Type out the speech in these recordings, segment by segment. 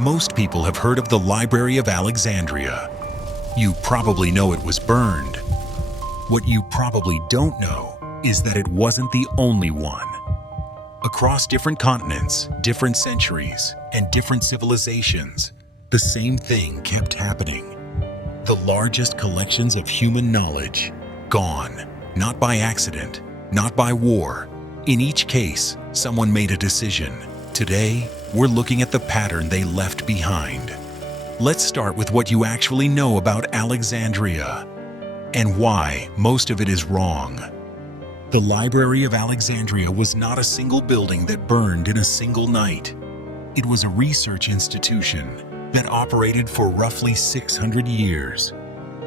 Most people have heard of the Library of Alexandria. You probably know it was burned. What you probably don't know is that it wasn't the only one. Across different continents, different centuries, and different civilizations, the same thing kept happening. The largest collections of human knowledge, gone, not by accident, not by war. In each case, someone made a decision. Today, we're looking at the pattern they left behind. Let's start with what you actually know about Alexandria and why most of it is wrong. The Library of Alexandria was not a single building that burned in a single night. It was a research institution that operated for roughly 600 years.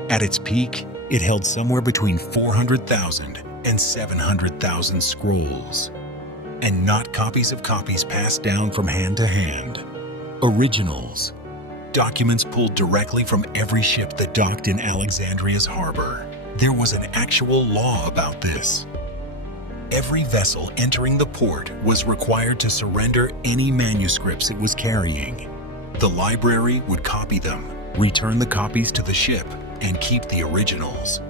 At its peak, it held somewhere between 400,000 and 700,000 scrolls, and not copies of copies passed down from hand to hand. Originals, documents pulled directly from every ship that docked in Alexandria's harbor. There was an actual law about this. Every vessel entering the port was required to surrender any manuscripts it was carrying. The library would copy them, return the copies to the ship, and keep the originals.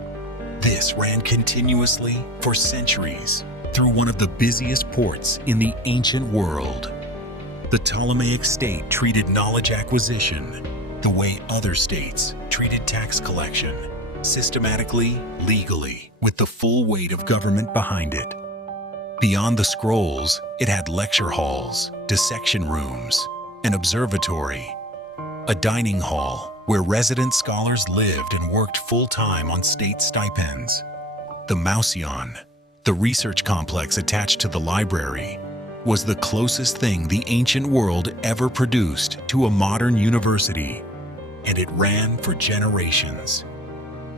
This ran continuously for centuries through one of the busiest ports in the ancient world. The Ptolemaic state treated knowledge acquisition the way other states treated tax collection, systematically, legally, with the full weight of government behind it. Beyond the scrolls, it had lecture halls, dissection rooms, an observatory, a dining hall where resident scholars lived and worked full-time on state stipends. The Mausion, the research complex attached to the library, was the closest thing the ancient world ever produced to a modern university, and it ran for generations.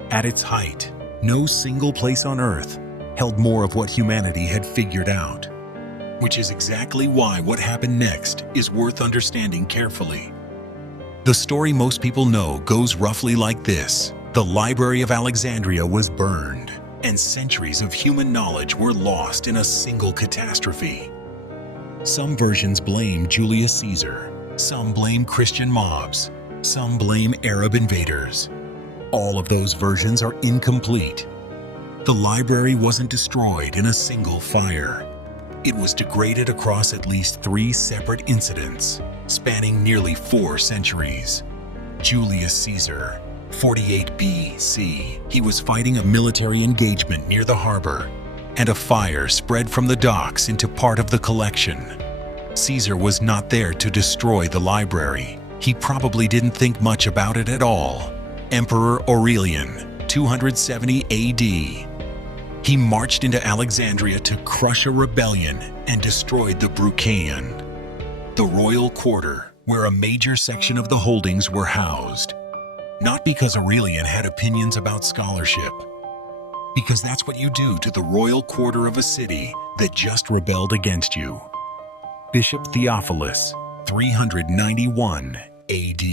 At its height, no single place on Earth held more of what humanity had figured out, which is exactly why what happened next is worth understanding carefully. The story most people know goes roughly like this. The Library of Alexandria was burned, and centuries of human knowledge were lost in a single catastrophe. Some versions blame Julius Caesar, some blame Christian mobs, some blame Arab invaders. All of those versions are incomplete. The library wasn't destroyed in a single fire. It was degraded across at least 3 separate incidents, spanning nearly 4 centuries. Julius Caesar, 48 BC. He was fighting a military engagement near the harbor, and a fire spread from the docks into part of the collection. Caesar was not there to destroy the library. He probably didn't think much about it at all. Emperor Aurelian, 270 AD. He marched into Alexandria to crush a rebellion and destroyed the Brucheion, the royal quarter where a major section of the holdings were housed. Not because Aurelian had opinions about scholarship, because that's what you do to the royal quarter of a city that just rebelled against you. Bishop Theophilus, 391 AD.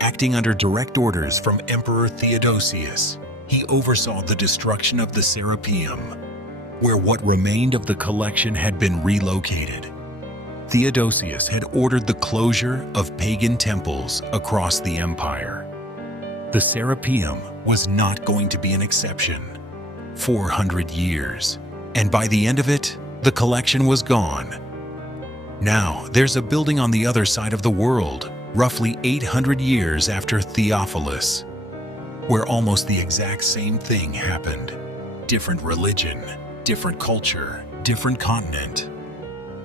Acting under direct orders from Emperor Theodosius, he oversaw the destruction of the Serapeum, where what remained of the collection had been relocated. Theodosius had ordered the closure of pagan temples across the empire. The Serapeum was not going to be an exception. 400 years, and by the end of it, the collection was gone. Now, there's a building on the other side of the world, roughly 800 years after Theophilus, where almost the exact same thing happened. Different religion, different culture, different continent.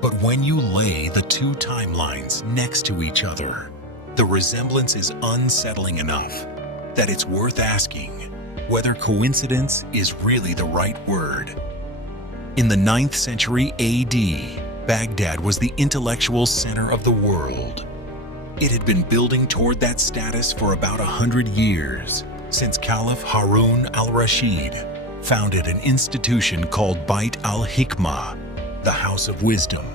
But when you lay the 2 timelines next to each other, the resemblance is unsettling enough that it's worth asking whether coincidence is really the right word. In the 9th century AD, Baghdad was the intellectual center of the world. It had been building toward that status for about 100 years, since Caliph Harun al-Rashid founded an institution called Bait al-Hikmah, the House of Wisdom,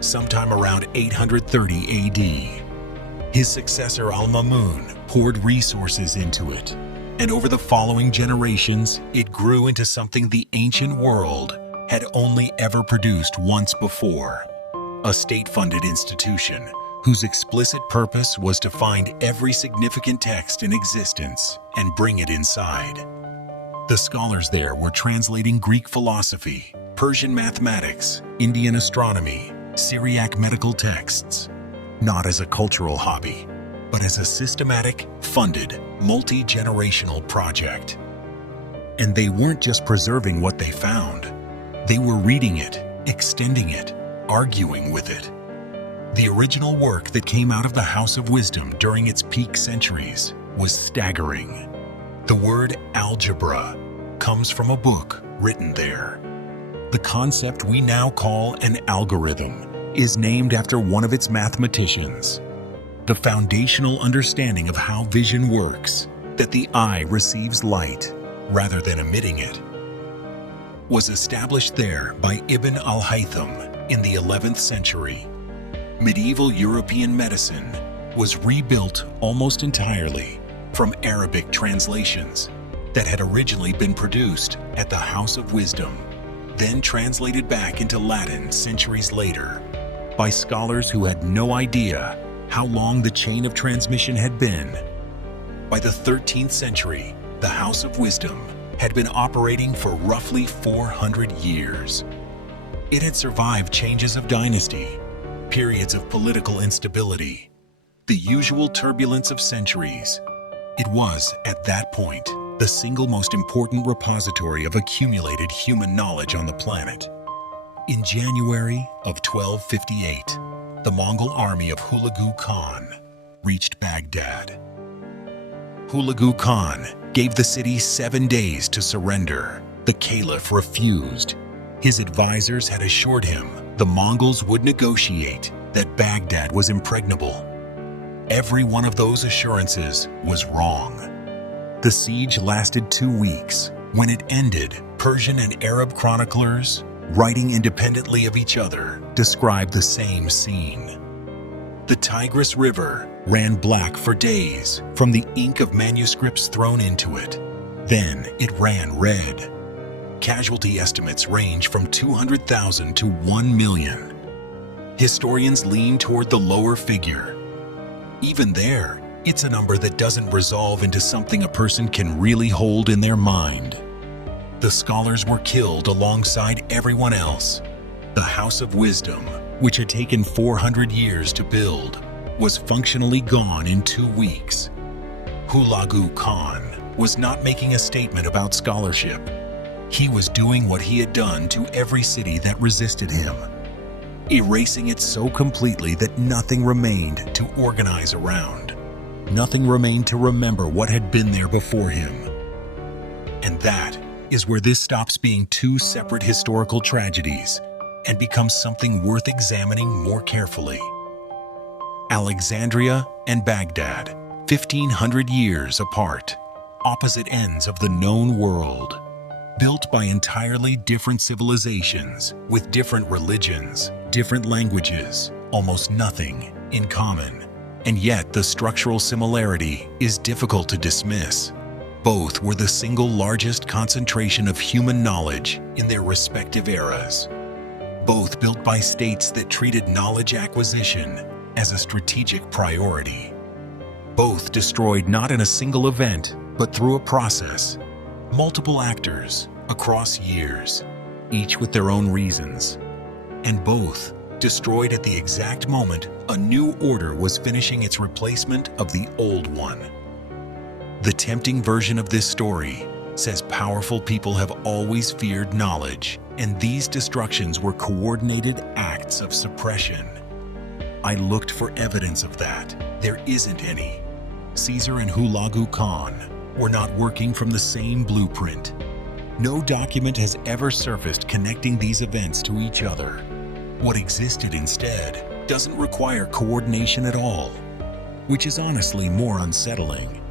sometime around 830 AD. His successor al-Mamun poured resources into it, and over the following generations, it grew into something the ancient world had only ever produced once before, a state-funded institution whose explicit purpose was to find every significant text in existence and bring it inside. The scholars there were translating Greek philosophy, Persian mathematics, Indian astronomy, Syriac medical texts, not as a cultural hobby, but as a systematic, funded, multi-generational project. And they weren't just preserving what they found. They were reading it, extending it, arguing with it. The original work that came out of the House of Wisdom during its peak centuries was staggering. The word algebra comes from a book written there. The concept we now call an algorithm is named after one of its mathematicians. The foundational understanding of how vision works, that the eye receives light rather than emitting it, was established there by Ibn al-Haytham in the 11th century. Medieval European medicine was rebuilt almost entirely from Arabic translations that had originally been produced at the House of Wisdom, then translated back into Latin centuries later by scholars who had no idea how long the chain of transmission had been. By the 13th century, the House of Wisdom had been operating for roughly 400 years. It had survived changes of dynasty, periods of political instability, the usual turbulence of centuries. It was, at that point, the single most important repository of accumulated human knowledge on the planet. In January of 1258, the Mongol army of Hulagu Khan reached Baghdad. Hulagu Khan gave the city 7 days to surrender. The Caliph refused. His advisors had assured him the Mongols would negotiate, that Baghdad was impregnable. Every one of those assurances was wrong. The siege lasted 2 weeks. When it ended, Persian and Arab chroniclers, writing independently of each other, described the same scene. The Tigris River ran black for days from the ink of manuscripts thrown into it. Then it ran red. Casualty estimates range from 200,000 to 1 million. Historians lean toward the lower figure. Even there, it's a number that doesn't resolve into something a person can really hold in their mind. The scholars were killed alongside everyone else. The House of Wisdom, which had taken 400 years to build, was functionally gone in 2 weeks. Hulagu Khan was not making a statement about scholarship. He was doing what he had done to every city that resisted him, erasing it so completely that nothing remained to organize around. Nothing remained to remember what had been there before him. And that is where this stops being 2 separate historical tragedies and becomes something worth examining more carefully. Alexandria and Baghdad, 1,500 years apart, opposite ends of the known world, built by entirely different civilizations with different religions, different languages, almost nothing in common. And yet the structural similarity is difficult to dismiss. Both were the single largest concentration of human knowledge in their respective eras. Both built by states that treated knowledge acquisition as a strategic priority. Both destroyed not in a single event, but through a process. Multiple actors across years, each with their own reasons. And both destroyed at the exact moment a new order was finishing its replacement of the old one. The tempting version of this story says powerful people have always feared knowledge, and these destructions were coordinated acts of suppression. I looked for evidence of that. There isn't any. Caesar and Hulagu Khan were not working from the same blueprint. No document has ever surfaced connecting these events to each other. What existed instead doesn't require coordination at all, which is honestly more unsettling.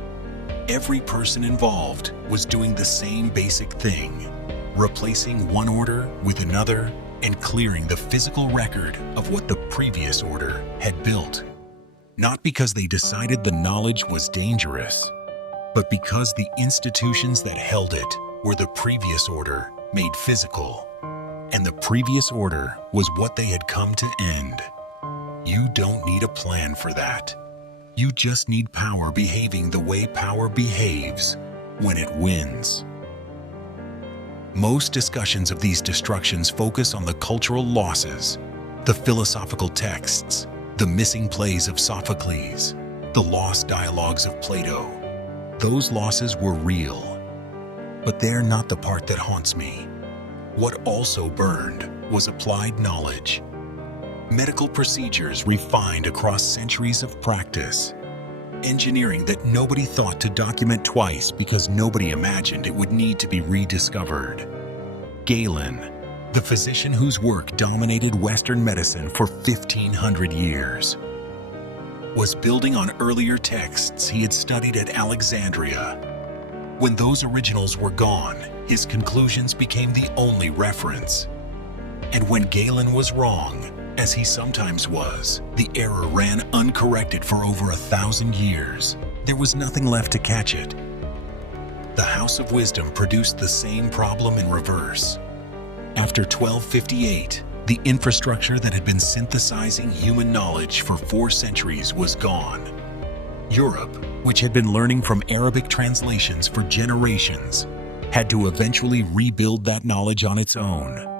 Every person involved was doing the same basic thing, replacing one order with another and clearing the physical record of what the previous order had built. Not because they decided the knowledge was dangerous, but because the institutions that held it were the previous order made physical, and the previous order was what they had come to end. You don't need a plan for that. You just need power behaving the way power behaves when it wins. Most discussions of these destructions focus on the cultural losses, the philosophical texts, the missing plays of Sophocles, the lost dialogues of Plato. Those losses were real, but they're not the part that haunts me. What also burned was applied knowledge. Medical procedures refined across centuries of practice. Engineering that nobody thought to document twice because nobody imagined it would need to be rediscovered. Galen, the physician whose work dominated Western medicine for 1,500 years, was building on earlier texts he had studied at Alexandria. When those originals were gone, his conclusions became the only reference. And when Galen was wrong, as he sometimes was, the error ran uncorrected for over 1,000 years. There was nothing left to catch it. The House of Wisdom produced the same problem in reverse. After 1258, the infrastructure that had been synthesizing human knowledge for 4 centuries was gone. Europe, which had been learning from Arabic translations for generations, had to eventually rebuild that knowledge on its own.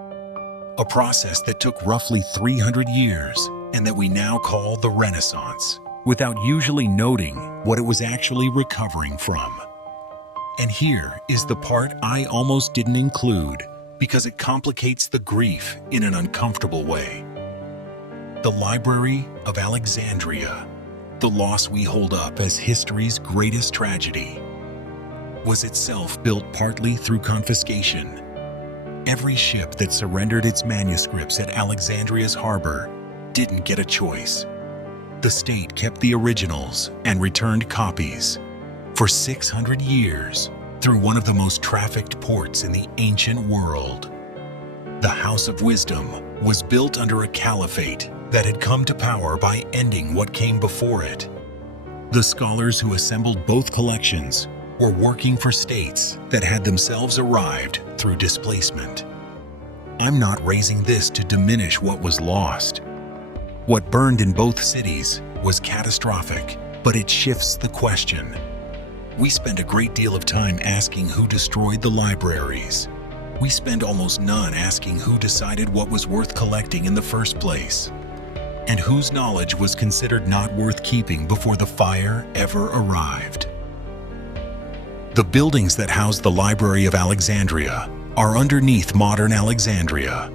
A process that took roughly 300 years and that we now call the Renaissance, without usually noting what it was actually recovering from. And here is the part I almost didn't include because it complicates the grief in an uncomfortable way. The Library of Alexandria, the loss we hold up as history's greatest tragedy, was itself built partly through confiscation. Every ship that surrendered its manuscripts at Alexandria's harbor didn't get a choice. The state kept the originals and returned copies for 600 years through one of the most trafficked ports in the ancient world. The House of Wisdom was built under a caliphate that had come to power by ending what came before it. The scholars who assembled both collections were working for states that had themselves arrived through displacement. I'm not raising this to diminish what was lost. What burned in both cities was catastrophic, but it shifts the question. We spend a great deal of time asking who destroyed the libraries. We spend almost none asking who decided what was worth collecting in the first place, and whose knowledge was considered not worth keeping before the fire ever arrived. The buildings that house the Library of Alexandria are underneath modern Alexandria.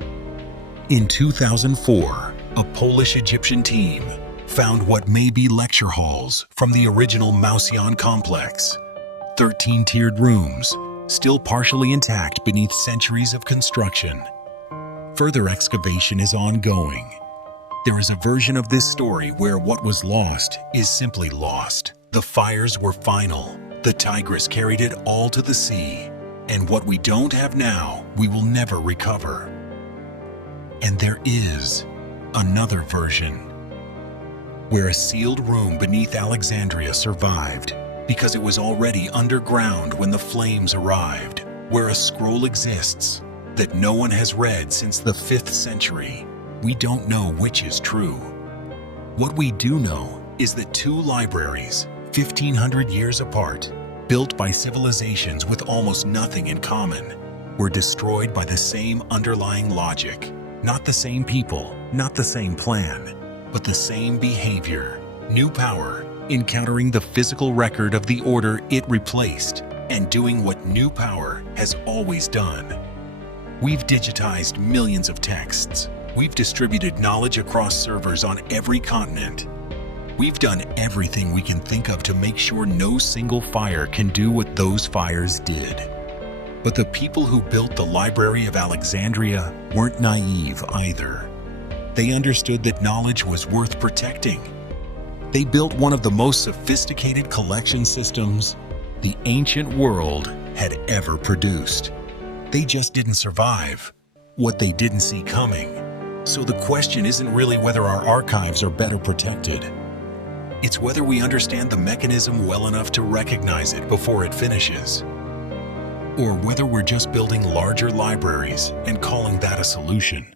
In 2004, a Polish-Egyptian team found what may be lecture halls from the original Mausoleum complex, 13-tiered rooms, still partially intact beneath centuries of construction. Further excavation is ongoing. There is a version of this story where what was lost is simply lost. The fires were final. The Tigris carried it all to the sea, and what we don't have now, we will never recover. And there is another version, where a sealed room beneath Alexandria survived because it was already underground when the flames arrived, where a scroll exists that no one has read since the 5th century. We don't know which is true. What we do know is that 2 libraries, 1,500 years apart, built by civilizations with almost nothing in common, were destroyed by the same underlying logic. Not the same people, not the same plan, but the same behavior. New power, encountering the physical record of the order it replaced, and doing what new power has always done. We've digitized millions of texts. We've distributed knowledge across servers on every continent. We've done everything we can think of to make sure no single fire can do what those fires did. But the people who built the Library of Alexandria weren't naive either. They understood that knowledge was worth protecting. They built one of the most sophisticated collection systems the ancient world had ever produced. They just didn't survive what they didn't see coming. So the question isn't really whether our archives are better protected. It's whether we understand the mechanism well enough to recognize it before it finishes. Or whether we're just building larger libraries and calling that a solution.